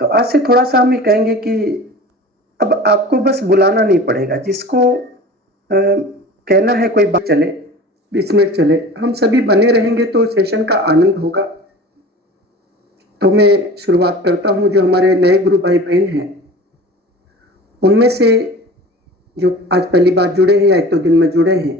तो आज से थोड़ा सा हम ये कहेंगे कि अब आपको बस बुलाना नहीं पड़ेगा, जिसको कहना है कोई बात चले 20 मिनट चले, हम सभी बने रहेंगे तो सेशन का आनंद होगा। तो मैं शुरुआत करता हूं। जो हमारे नए गुरु भाई बहन हैं उनमें से जो आज पहली बार जुड़े हैं या 1-2 दिन में जुड़े हैं,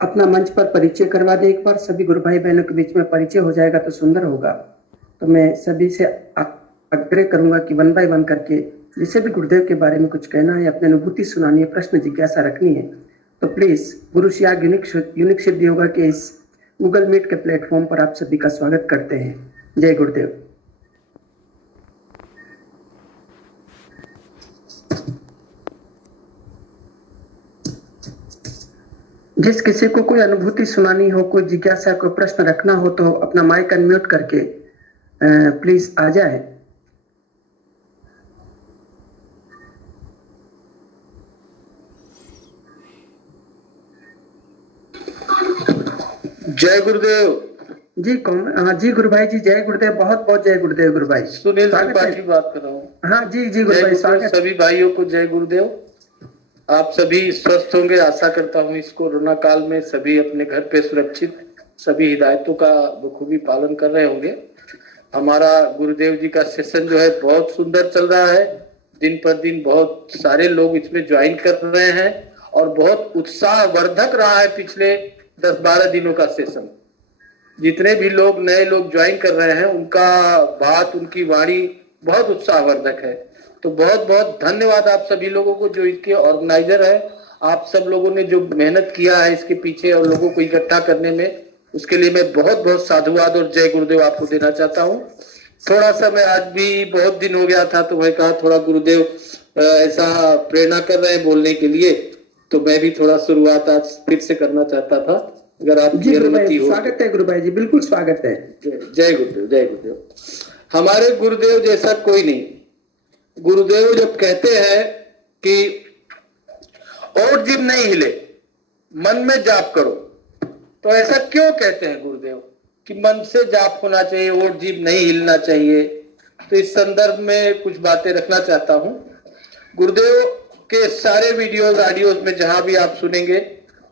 अपना मंच पर परिचय करवा दे। एक बार सभी गुरु भाई बहनों के बीच में परिचय हो जाएगा तो सुंदर होगा। तो मैं सभी से आग्रह करूंगा कि 1 बाय 1 करके जिसे भी गुरुदेव के बारे में कुछ कहना है, अपनी अनुभूति सुनानी है, प्रश्न जिज्ञासा रखनी है, तो प्लीज गुरु श्याग यूनिक सिद्धि योगा के इस गूगल मीट के प्लेटफॉर्म पर आप सभी का स्वागत करते हैं। जय गुरुदेव। जिस किसी को कोई अनुभूति सुनानी हो, कोई जिज्ञासा, कोई प्रश्न रखना हो तो अपना माइक अनम्यूट करके प्लीज आ जाए। जय गुरुदेव जी। कौन? हाँ जी गुरु भाई जी, जय गुरुदेव। बहुत बहुत जय गुरुदेव गुरु भाई। सुनील त्रिपाठी बात कर रहा हूँ। हाँ जी जी गुरु भाई, स्वागत। सभी भाइयों को जय गुरुदेव। आप सभी स्वस्थ होंगे, आशा करता हूँ। इस कोरोना काल में सभी अपने घर पे सुरक्षित सभी हिदायतों का बखूबी पालन कर रहे होंगे। हमारा गुरुदेव जी का सेशन जो है बहुत सुंदर चल रहा है। दिन पर दिन बहुत सारे लोग इसमें ज्वाइन कर रहे हैं और बहुत उत्साहवर्धक रहा है पिछले 10-12 दिनों का सेशन। जितने भी लोग नए लोग ज्वाइन कर रहे हैं उनका बात, उनकी वाणी बहुत उत्साहवर्धक है। तो बहुत बहुत धन्यवाद आप सभी लोगों को जो इसके ऑर्गेनाइजर है। आप सब लोगों ने जो मेहनत किया है इसके पीछे और लोगों को इकट्ठा करने में, उसके लिए मैं बहुत बहुत साधुवाद और जय गुरुदेव आपको देना चाहता हूँ। थोड़ा सा मैं आज भी बहुत दिन हो गया था तो मैं कहा थोड़ा गुरुदेव ऐसा प्रेरणा कर रहे हैं बोलने के लिए, तो मैं भी थोड़ा शुरुआत आज फिर से करना चाहता था, अगर आपकी अनुमति हो। स्वागत है गुरु भाई जी, बिल्कुल स्वागत है। जय गुरुदेव, जय गुरुदेव। हमारे गुरुदेव जैसा कोई नहीं। गुरुदेव जब कहते हैं कि और जीभ नहीं हिले, मन में जाप करो, तो ऐसा क्यों कहते हैं गुरुदेव कि मन से जाप होना चाहिए और जीभ नहीं हिलना चाहिए? तो इस संदर्भ में कुछ बातें रखना चाहता हूं। गुरुदेव के सारे वीडियोस ऑडियोज में जहां भी आप सुनेंगे,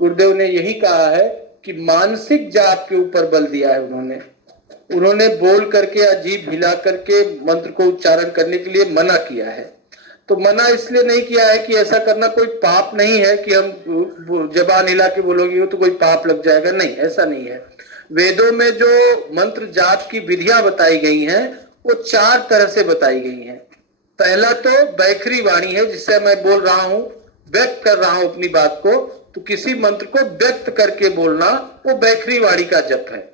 गुरुदेव ने यही कहा है कि मानसिक जाप के ऊपर बल दिया है। उन्होंने बोल करके या जीभ हिला करके मंत्र को उच्चारण करने के लिए मना किया है। तो मना इसलिए नहीं किया है कि ऐसा करना कोई पाप नहीं है कि हम जबान हिला के बोलोगे तो कोई पाप लग जाएगा, नहीं, ऐसा नहीं है। वेदों में जो मंत्र जाप की विधियां बताई गई हैं वो 4 तरह से बताई गई हैं। पहला तो बैखरी वाणी है, जिससे मैं बोल रहा हूं, व्यक्त कर रहा हूं अपनी बात को, तो किसी मंत्र को व्यक्त करके बोलना वो बैखरी वाणी का जप है।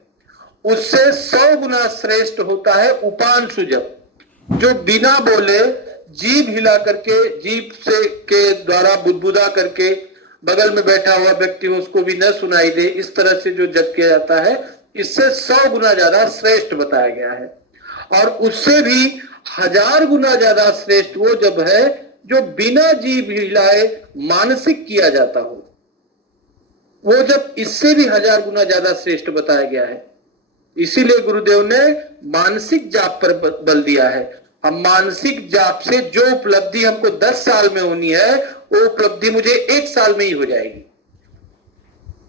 उससे 100 गुना श्रेष्ठ होता है उपांशु जप, जो बिना बोले जीभ हिला करके, जीभ से के द्वारा बुदबुदा करके बगल में बैठा हुआ व्यक्ति हो उसको भी न सुनाई दे, इस तरह से जो जप किया जाता है, इससे 100 गुना ज्यादा श्रेष्ठ बताया गया है। और उससे भी 1000 गुना ज्यादा श्रेष्ठ वो जब है जो बिना जीभ हिलाए मानसिक किया जाता हो, वो जब इससे भी 1000 गुना ज्यादा श्रेष्ठ बताया गया है। इसीलिए गुरुदेव ने मानसिक जाप पर बल दिया है। हम मानसिक जाप से जो उपलब्धि हमको 10 साल में होनी है, वो उपलब्धि मुझे 1 साल में ही हो जाएगी।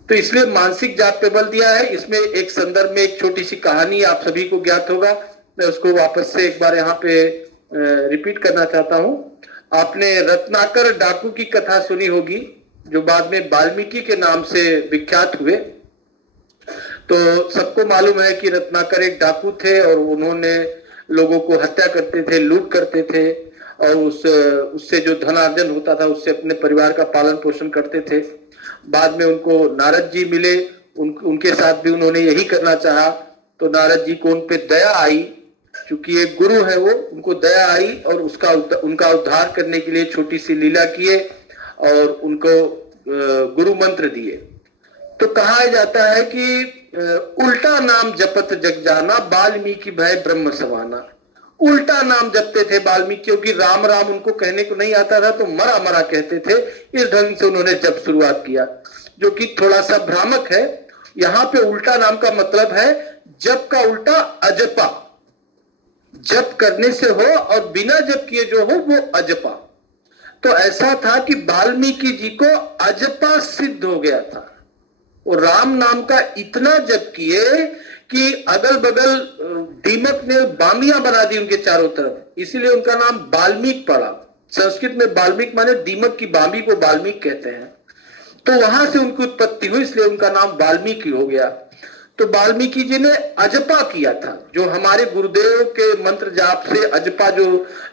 तो इसलिए मानसिक जाप पे बल दिया है। इसमें एक संदर्भ में एक छोटी सी कहानी आप सभी को ज्ञात होगा, मैं उसको वापस से एक बार यहाँ पे रिपीट करना चाहता हूं। आपने रत्नाकर डाकू की कथा सुनी होगी, जो बाद में वाल्मीकि के नाम से विख्यात हुए। तो सबको मालूम है कि रत्नाकर एक डाकू थे और उन्होंने लोगों को हत्या करते थे, लूट करते थे, और उससे जो धनार्जन होता था उससे अपने परिवार का पालन पोषण करते थे। बाद में उनको नारद जी मिले, उनके साथ भी उन्होंने यही करना चाहा। तो नारद जी को उन पे दया आई, क्योंकि एक गुरु है वो, उनको दया आई और उनका उद्धार करने के लिए छोटी सी लीला किए और उनको गुरु मंत्र दिए। तो कहा जाता है कि उल्टा नाम जपत जग जाना, वाल्मीकि भय ब्रह्म समाना। उल्टा नाम जपते थे वाल्मीकि, क्योंकि राम राम उनको कहने को नहीं आता था, तो मरा मरा कहते थे। इस ढंग से उन्होंने जप शुरुआत किया, जो कि थोड़ा सा भ्रामक है। यहाँ पे उल्टा नाम का मतलब है जप का उल्टा अजपा। जप करने से हो और बिना जप किए जो हो वो अजपा। तो ऐसा था कि वाल्मीकि जी को अजपा सिद्ध हो गया था। वो राम नाम का इतना जप किए कि अगल बगल दीमक ने बामियां बना दी उनके चारों तरफ, इसीलिए उनका नाम वाल्मीकि पड़ा। संस्कृत में वाल्मीकि माने दीमक की बामी को वाल्मीकि कहते हैं। तो वहां से उनकी उत्पत्ति हुई, इसलिए उनका नाम वाल्मीकि हो गया। तो वाल्मीकि जी ने अजपा किया था, जो हमारे गुरुदेव के मंत्र जाप से अजपा जो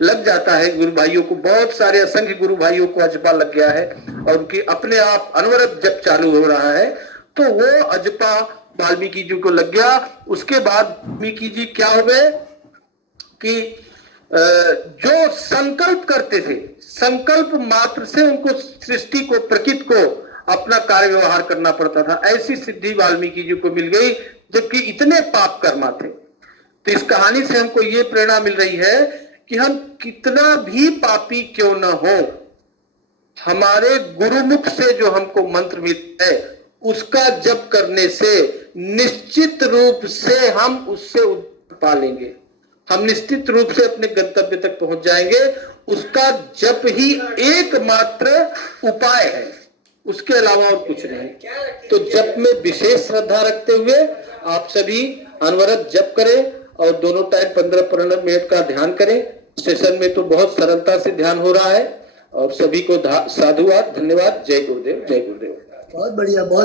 लग जाता है गुरु भाइयों को, बहुत सारे असंख्य गुरु भाइयों को अजपा लग गया है और उनकी अपने आप अनवरत जप चालू हो रहा है। तो वो अजपा वाल्मीकि जी को लग गया। उसके बाद वाल्मीकि जी क्या हो गए कि जो संकल्प करते थे, संकल्प मात्र से उनको सृष्टि को, प्रकृति को अपना कार्य व्यवहार करना पड़ता था। ऐसी सिद्धि वाल्मीकि जी को मिल गई, जबकि इतने पाप कर्मा थे। तो इस कहानी से हमको ये प्रेरणा मिल रही है कि हम कितना भी पापी क्यों न हो, हमारे गुरुमुख से जो हमको मंत्र मिलता है उसका जप करने से निश्चित रूप से हम उससे उद्धार पा लेंगे, हम निश्चित रूप से अपने गंतव्य तक पहुंच जाएंगे। उसका जप ही एकमात्र उपाय है, उसके अलावा और कुछ नहीं। तो जप में विशेष श्रद्धा रखते हुए आप सभी अनवरत जप करें और दोनों टाइम 15-15 मिनट का ध्यान करें। सेशन में तो बहुत सरलता से ध्यान हो रहा है और सभी को साधुवाद, धन्यवाद। जय गुरुदेव, जय गुरुदेव। बहुत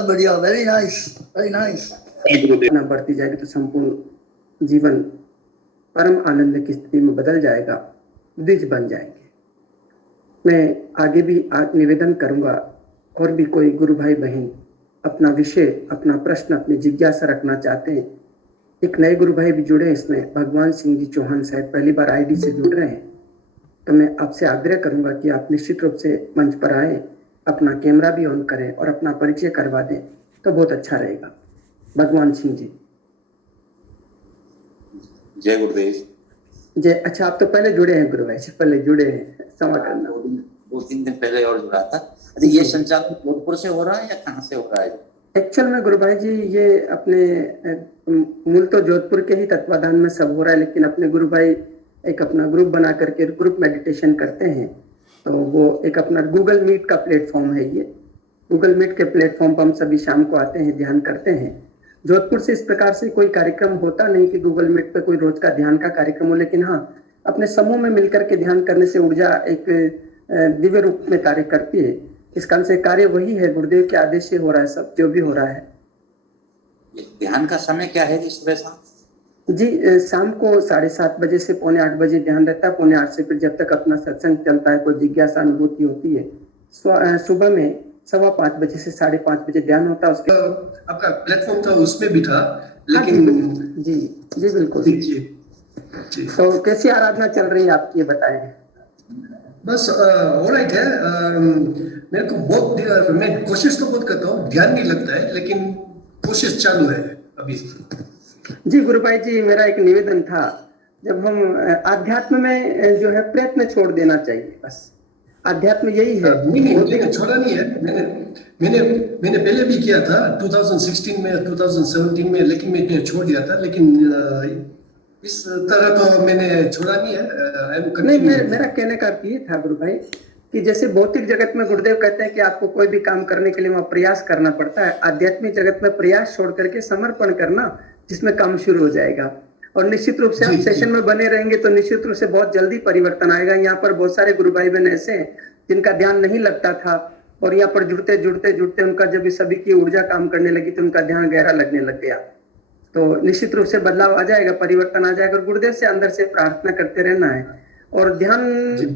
बढ़िया, वेरी नाइस, वेरी नाइस। बढ़ती जाएगी तो संपूर्ण जीवन परम आनंद की स्थिति में बदल जाएगा, द्विज बन जाएंगे। मैं आगे भी निवेदन करूंगा, और भी कोई गुरु भाई बहन अपना विषय, अपना प्रश्न, अपनी जिज्ञासा रखना चाहते हैं। एक नए गुरु भाई भी जुड़े हैं इसमें, भगवान सिंह जी चौहान साहब पहली बार आईडी से जुड़ रहे हैं। तो मैं आपसे आग्रह करूंगा कि आप निश्चित रूप से मंच पर आए, अपना कैमरा भी ऑन करें और अपना परिचय करवा दें तो बहुत अच्छा रहेगा। भगवान सिंह जी। जय गुरुदेव। जय। अच्छा, आप तो पहले जुड़े हैं गुरु भाई, पहले जुड़े हैं, क्षमा करना। 2-3 दिन पहले और जुड़ा था। अच्छा, ये संचालन जोधपुर से हो रहा है या कहाँ से हो रहा है? एक्चुअल में गुरु भाई जी ये अपने मूल तो जोधपुर के ही तत्वाधान में सब हो रहा है, लेकिन अपने गुरु भाई एक अपना ग्रुप बना करके ग्रुप मेडिटेशन करते हैं। तो वो एक अपना गूगल मीट का प्लेटफॉर्म है। ये गूगल मीट के प्लेटफॉर्म पर हम सभी शाम को आते हैं, ध्यान करते हैं। जोधपुर से इस प्रकार से कोई कार्यक्रम होता नहीं कि गूगल मीट पे कोई रोज का ध्यान का कार्यक्रम हो, लेकिन हाँ, अपने समूह में मिलकर के ध्यान करने से ऊर्जा एक दिव्य रूप में कार्य करती है। इस कारण से कार्य वही है, गुरुदेव के आदेश से हो रहा है सब जो भी हो रहा है। ध्यान का समय क्या है इस वजह? जी, शाम को 7:30 बजे से 7:45 बजे ध्यान रहता है। 7:45 से फिर जब तक अपना सत्संग चलता है, कोई जिज्ञासा अनुभूति होती है। सुबह में 5:15 बजे से 5:30 बजे ध्यान होता है। उसके आपका प्लेटफॉर्म था उसमें भी था, लेकिन जी जी बिल्कुल जी। तो कैसी आराधना चल रही है आपकी, ये बताएं। बस ऑलराइट है। मेरे को बहुत, मैं कोशिश तो बहुत करता हूँ, ध्यान नहीं लगता है, लेकिन कोशिश चालू है अभी। जी गुरु भाई जी, मेरा एक निवेदन था, जब हम आध्यात्म में जो है प्रयत्न छोड़ देना चाहिए। बस आध्यात्म यही है। नहीं, छोड़ा नहीं है। मैंने पहले भी किया था 2016 में, 2017 में, लेकिन मैंने छोड़ दिया था। लेकिन इस तरह तो मैंने छोड़ा नहीं है। नहीं, मेरा कहने का अर्थ ये था गुरु भाई कि जैसे भौतिक जगत में गुरुदेव कहते हैं कि आपको कोई भी काम करने के लिए वहाँ प्रयास करना पड़ता है, आध्यात्मिक जगत में प्रयास छोड़ करके समर्पण करना, जिसमें काम शुरू हो जाएगा। और निश्चित रूप से आप सेशन में बने रहेंगे तो निश्चित रूप से बहुत जल्दी परिवर्तन आएगा। यहाँ पर बहुत सारे गुरु भाई बहन ऐसे हैं जिनका ध्यान नहीं लगता था, और यहाँ पर जुड़ते जुड़ते उनका जब सभी की ऊर्जा काम करने लगी तो उनका ध्यान गहरा लगने लग गया। तो निश्चित रूप से बदलाव आ जाएगा, परिवर्तन आ जाएगा। और गुरुदेव से अंदर से प्रार्थना करते रहना है। और ध्यान,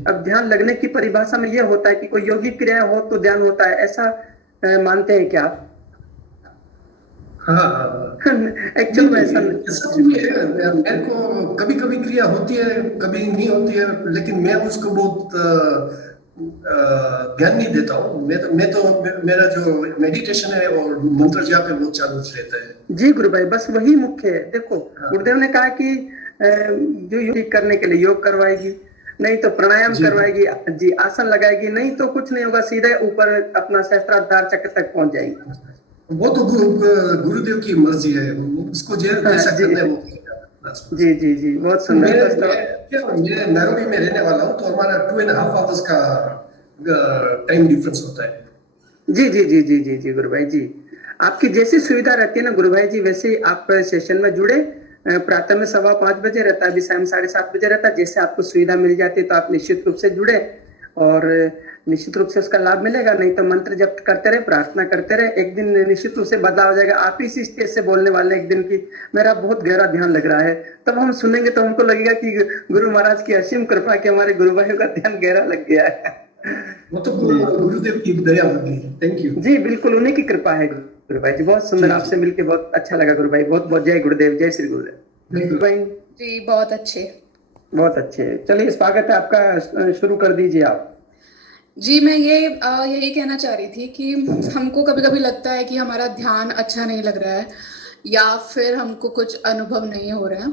अब ध्यान लगने की परिभाषा में यह होता है कि कोई योगिक क्रिया हो तो ध्यान होता है, ऐसा मानते हैं क्या आप? हाँ, एक्चुअल में ऐसा मेरे को कभी कभी क्रिया होती है, कभी नहीं होती है, लेकिन मैं उसको बहुत ध्यान नहीं देता हूँ। मैं तो मेरा जो मेडिटेशन है और मंत्र जाप है वो चालू रहता है। जी गुरु भाई, बस वही मुख्य है। देखो, गुरुदेव ने कहा कि जो योग करने के लिए योग करवाएगी, नहीं तो प्राणायाम करवाएगी, जी आसन लगाएगी, नहीं तो कुछ नहीं होगा, सीधे ऊपर अपना सहस्त्राधार चक्र तक पहुंच जाएगी। वो तो गुरुदेव की मर्जी है, उसको जैसा करना है वो। आसपास। जी जी जी, बहुत सुंदर दोस्तों। मैं नैरोबी में रहने वाला हूँ, तो हमारा 2.5 आवर्स का टाइम डिफरेंस होता है। जी जी जी जी जी जी गुरु भाई जी, आपकी जैसी सुविधा रहती है ना गुरु भाई जी, वैसे ही आप सेशन में जुड़े। प्रातः में 5:15 रहता है, अभी शाम 7:30 रहता है। जैसे आपको सुविधा मिल जाती है तो आप निश्चित रूप से जुड़े, और निश्चित रूप से उसका लाभ मिलेगा। नहीं तो मंत्र जप करते रहे, प्रार्थना करते रहे, एक दिन निश्चित रूप से बदलाव हो जाएगा। आप ही इसी स्टेज से बोलने वाले एक दिन की मेरा बहुत गहरा ध्यान लग रहा है, तब हम सुनेंगे तो हमको लगेगा कि गुरु महाराज की असीम कृपा कि हमारे गुरु भाइयों का ध्यान गहरा लग गया है। वो तो जी गुरुदेव की दया होगी। Thank you. जी, बिल्कुल उन्हीं की कृपा है गुरु भाई जी। बहुत सुंदर, जी आपसे मिलके बहुत अच्छा लगा गुरु भाई। बहुत बहुत जय गुरुदेव, जय श्री गुरुदेव। Thank you. भाई जी बहुत अच्छे। बहुत अच्छे, चलिए स्वागत है आपका, शुरू कर दीजिए आप। जी मैं यही कहना चाह रही थी कि हमको कभी कभी लगता है कि हमारा ध्यान अच्छा नहीं लग रहा है, या फिर हमको कुछ अनुभव नहीं हो रहा है,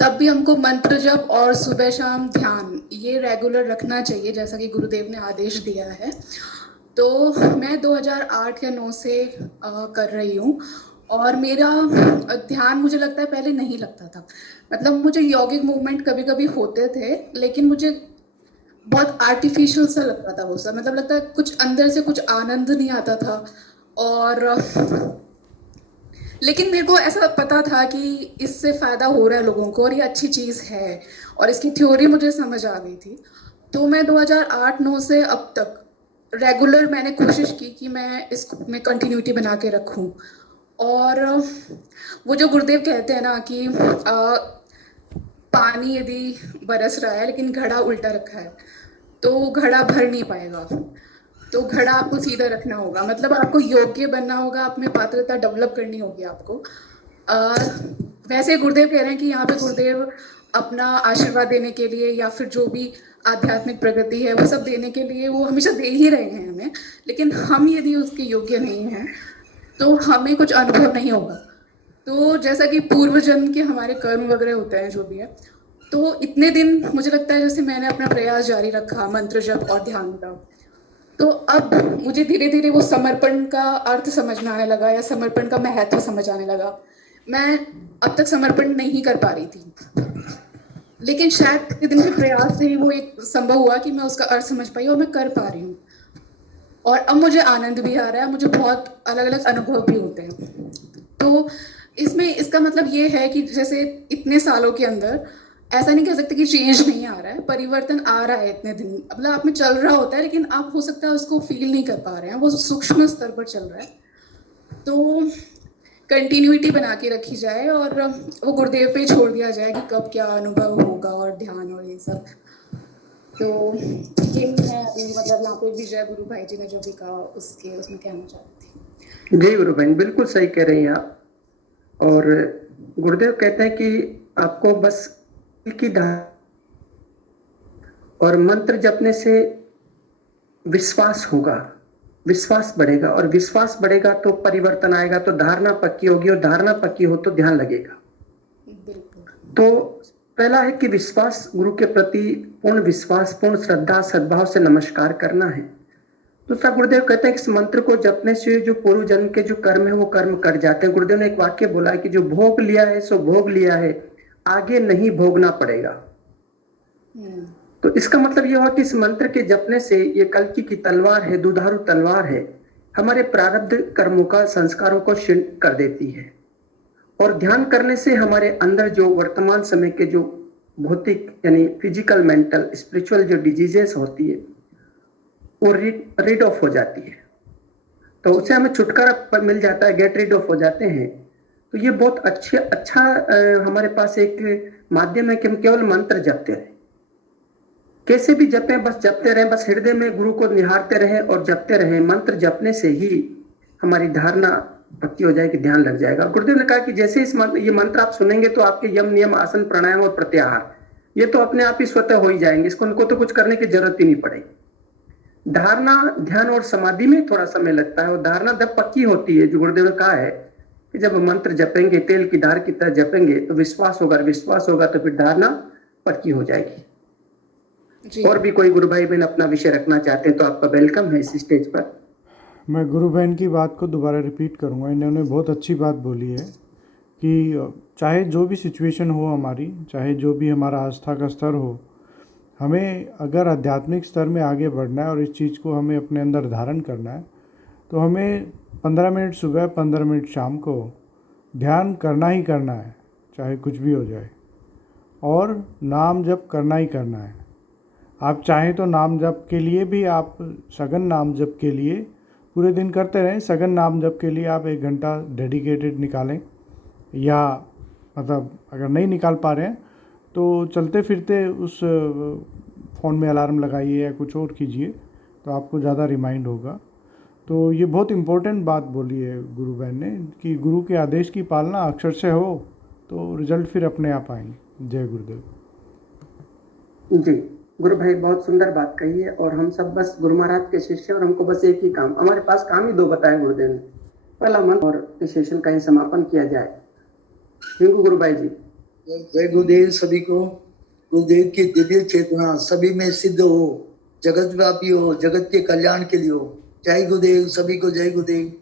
तब भी हमको मंत्र जप और सुबह शाम ध्यान ये रेगुलर रखना चाहिए, जैसा कि गुरुदेव ने आदेश दिया है। तो मैं 2008 या 9 से कर रही हूँ, और मेरा ध्यान मुझे लगता है पहले नहीं लगता था। मतलब मुझे यौगिक मूवमेंट कभी कभी होते थे, लेकिन मुझे बहुत आर्टिफिशियल सा लगता था वो सब। मतलब लगता है कुछ अंदर से कुछ आनंद नहीं आता था। और लेकिन मेरे को ऐसा पता था कि इससे फ़ायदा हो रहा है लोगों को और ये अच्छी चीज़ है, और इसकी थ्योरी मुझे समझ आ गई थी। तो मैं 2008-9 से अब तक रेगुलर मैंने कोशिश की कि मैं इसमें कंटिन्यूटी बना के रखूं। और वो जो गुरुदेव कहते हैं ना कि पानी यदि बरस रहा है लेकिन घड़ा उल्टा रखा है तो घड़ा भर नहीं पाएगा। तो घड़ा आपको सीधा रखना होगा, मतलब आपको योग्य बनना होगा, आप में पात्रता डेवलप करनी होगी आपको। वैसे गुरुदेव कह रहे हैं कि यहाँ पे गुरुदेव अपना आशीर्वाद देने के लिए या फिर जो भी आध्यात्मिक प्रगति है वो सब देने के लिए वो हमेशा दे ही रहे हैं हमें, लेकिन हम यदि उसके योग्य नहीं हैं तो हमें कुछ अनुभव नहीं होगा। तो जैसा कि पूर्व जन्म के हमारे कर्म वगैरह होते हैं जो भी है, तो इतने दिन मुझे लगता है जैसे मैंने अपना प्रयास जारी रखा मंत्र जप और ध्यान का, तो अब मुझे धीरे धीरे वो समर्पण का अर्थ समझ में आने लगा, या समर्पण का महत्व समझ आने लगा। मैं अब तक समर्पण नहीं कर पा रही थी, लेकिन शायद इतने दिन के प्रयास से ही वो एक संभव हुआ कि मैं उसका अर्थ समझ पाई और मैं कर पा रही हूँ। और अब मुझे आनंद भी आ रहा है, मुझे बहुत अलग अलग अनुभव भी होते हैं। तो इसमें इसका मतलब ये है कि जैसे इतने सालों के अंदर ऐसा नहीं कह सकते कि चेंज नहीं आ रहा है, परिवर्तन आ रहा है इतने दिन। मतलब आप में चल रहा होता है लेकिन आप हो सकता है उसको फील नहीं कर पा रहे हैं, वो सूक्ष्म स्तर पर चल रहा है। तो कंटिन्यूटी बना के रखी जाए और वो गुरुदेव पे छोड़ दिया जाए कि कब क्या अनुभव होगा और ध्यान और ये सब। तो यही मैं अभी मतलब यहाँ पे विजय गुरु भाई जी ने जो भी कहा उसमें कहना चाहती थी। जी गुरु बहन, बिल्कुल सही कह रही हैं आप। और गुरुदेव कहते हैं कि आपको बस की और मंत्र जपने से विश्वास होगा, विश्वास बढ़ेगा, और विश्वास बढ़ेगा तो परिवर्तन आएगा, तो धारणा पक्की होगी, और धारणा पक्की हो तो ध्यान लगेगा। तो पहला है कि विश्वास, गुरु के प्रति पूर्ण विश्वास, पूर्ण श्रद्धा, सद्भाव से नमस्कार करना है। दूसरा गुरुदेव कहते हैं कि इस मंत्र को जपने से जो पूर्व जन्म के जो कर्म है वो कर्म कट जाते हैं। गुरुदेव ने एक वाक्य बोला है कि जो भोग लिया है सो भोग लिया है, आगे नहीं भोगना पड़ेगा। तो इसका मतलब ये हुआ कि इस मंत्र के जपने से, ये कल्कि की तलवार है, दुधारू तलवार है, हमारे प्रारब्ध कर्मों का, संस्कारों को क्षीण कर देती है। और ध्यान करने से हमारे अंदर जो वर्तमान समय के जो भौतिक यानी फिजिकल, मेंटल, स्पिरिचुअल जो डिजीजेस होती है वो रीड ऑफ हो जाती है। तो उससे हमें छुटकारा मिल जाता है, गेट रीड ऑफ हो जाते हैं। तो ये बहुत अच्छा हमारे पास एक माध्यम है कि हम केवल मंत्र जपते रहें, कैसे भी जपें, बस जपते रहें, बस हृदय में गुरु को निहारते रहें और जपते रहें। मंत्र जपने से ही हमारी धारणा पक्की हो जाएगी, ध्यान लग जाएगा। गुरुदेव ने कहा कि जैसे ये मंत्र आप सुनेंगे तो आपके यम, नियम, आसन, प्राणायाम और प्रत्याहार ये तो अपने आप ही स्वतः हो ही जाएंगे, इसको उनको तो कुछ करने की जरूरत ही नहीं पड़ेगी। धारणा, ध्यान और समाधि में थोड़ा समय लगता है, और धारणा जब पक्की होती है, जो गुरुदेव ने कहा है कि जब मंत्र जपेंगे, तेल की धार की तरह जपेंगे तो विश्वास होगा, विश्वास होगा तो फिर धारणा पक्की हो जाएगी। और भी कोई गुरु भाई बहन अपना विषय रखना चाहते हैं तो आपका वेलकम है इस स्टेज पर। मैं गुरु बहन की बात को दोबारा रिपीट करूंगा, इन्होंने बहुत अच्छी बात बोली है कि चाहे जो भी सिचुएशन हो हमारी, चाहे जो भी हमारा आस्था का स्तर हो, हमें अगर आध्यात्मिक स्तर में आगे बढ़ना है और इस चीज़ को हमें अपने अंदर धारण करना है, तो हमें 15 मिनट सुबह, 15 मिनट शाम को ध्यान करना ही करना है, चाहे कुछ भी हो जाए। और नाम जप करना ही करना है। आप चाहें तो नाम जप के लिए भी आप सघन नाम जप के लिए पूरे दिन करते रहें। सघन नाम जप के लिए आप 1 घंटा डेडिकेटेड निकालें, या मतलब अगर नहीं निकाल पा रहे हैं तो चलते फिरते उस फ़ोन में अलार्म लगाइए या कुछ और कीजिए, तो आपको ज़्यादा रिमाइंड होगा। तो ये बहुत इम्पोर्टेंट बात बोली है गुरु बहन ने कि गुरु के आदेश की पालना अक्षर से हो तो रिजल्ट फिर अपने आप आएंगे। जय गुरुदेव। जी गुरु भाई, बहुत सुंदर बात कही है। और हम सब बस गुरु महाराज के शिष्य, और हमको बस एक ही काम, हमारे पास काम ही 2 बताए गुरुदेव ने। पहला मंत्र और इस सेशन का ही समापन किया जाए। गुरु भाई जी। जय गुरुदेव सभी को। गुरुदेव की दिव्य चेतना सभी में सिद्ध हो, जगत व्यापी हो, जगत के कल्याण के लिए हो। जय गुरुदेव सभी को, जय गुरुदेव।